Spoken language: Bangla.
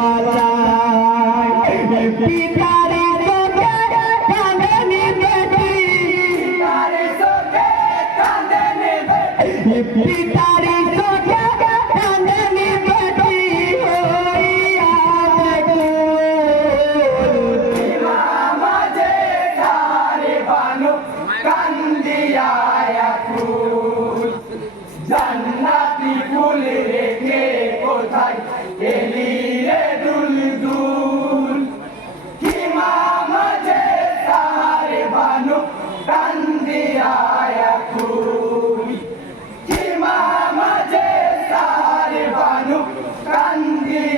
বাঁচায় পিতারে চোখে কাঁদেনি বেটি পিতারে চোখে কাঁদেনি বেটি হইয়া মাঝে ধারে বানু কান্দিয়া ফুল জান্নাতি ফুল রেখে কোথায় এলি রে দুলদুল কি মাঝে ধারে বানু কান্দিয়া ফুল কি মাঝে ধারে বানু কান্দিয়া